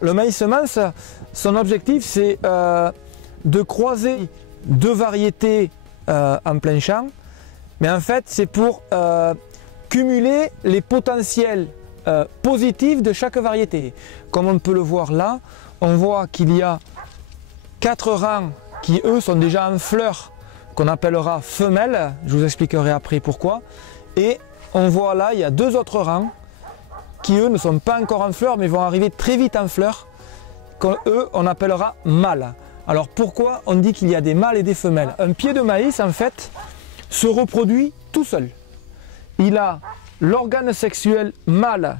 Alors le maïs semence, son objectif c'est de croiser deux variétés en plein champ, mais en fait c'est pour cumuler les potentiels positifs de chaque variété. Comme on peut le voir là, on voit qu'il y a 4 rangs qui eux sont déjà en fleurs, qu'on appellera femelles, je vous expliquerai après pourquoi, et on voit là il y a 2 autres rangs qui eux ne sont pas encore en fleurs mais vont arriver très vite en fleurs, qu'eux on appellera mâles. Alors pourquoi on dit qu'il y a des mâles et des femelles? Un pied de maïs en fait se reproduit tout seul. Il a l'organe sexuel mâle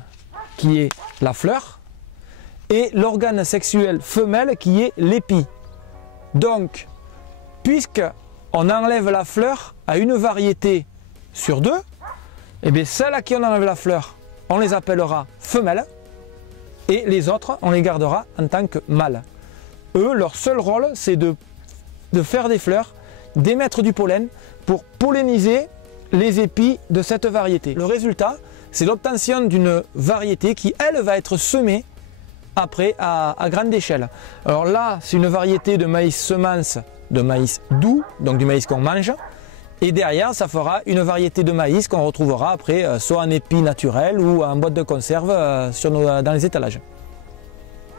qui est la fleur et l'organe sexuel femelle qui est l'épi. Donc puisque on enlève la fleur à une variété sur 2, et bien celles à qui on enlève la fleur, on les appellera femelles et les autres, on les gardera en tant que mâles. Eux, leur seul rôle, c'est de faire des fleurs, d'émettre du pollen pour polliniser les épis de cette variété. Le résultat, c'est l'obtention d'une variété qui, elle, va être semée après à grande échelle. Alors là, c'est une variété de maïs semence, de maïs doux, donc du maïs qu'on mange. Et derrière, ça fera une variété de maïs qu'on retrouvera après, soit en épi naturel ou en boîte de conserve dans les étalages.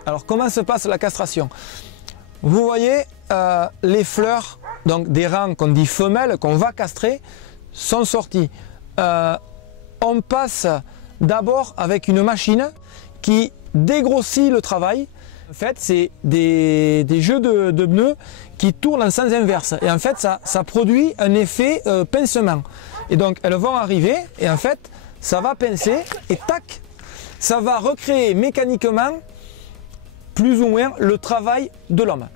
Alors comment se passe la castration? Vous voyez, les fleurs, donc des rangs qu'on dit femelles, qu'on va castrer, sont sortis. On passe d'abord avec une machine qui dégrossit le travail. En fait, c'est des jeux de pneus qui tournent en sens inverse. Et en fait, ça produit un effet pincement. Et donc, elles vont arriver et en fait, ça va pincer et tac, ça va recréer mécaniquement plus ou moins le travail de l'homme.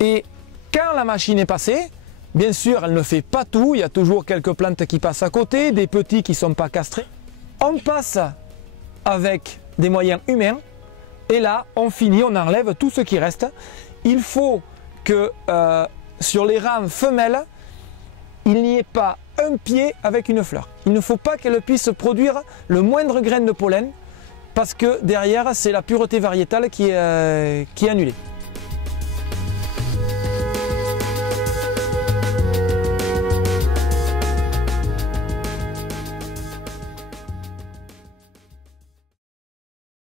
Et quand la machine est passée, bien sûr, elle ne fait pas tout. Il y a toujours quelques plantes qui passent à côté, des petits qui ne sont pas castrés. On passe avec des moyens humains. Et là, on finit, on enlève tout ce qui reste. Il faut que sur les rangs femelles, il n'y ait pas un pied avec une fleur. Il ne faut pas qu'elle puisse produire le moindre grain de pollen parce que derrière, c'est la pureté variétale qui est annulée.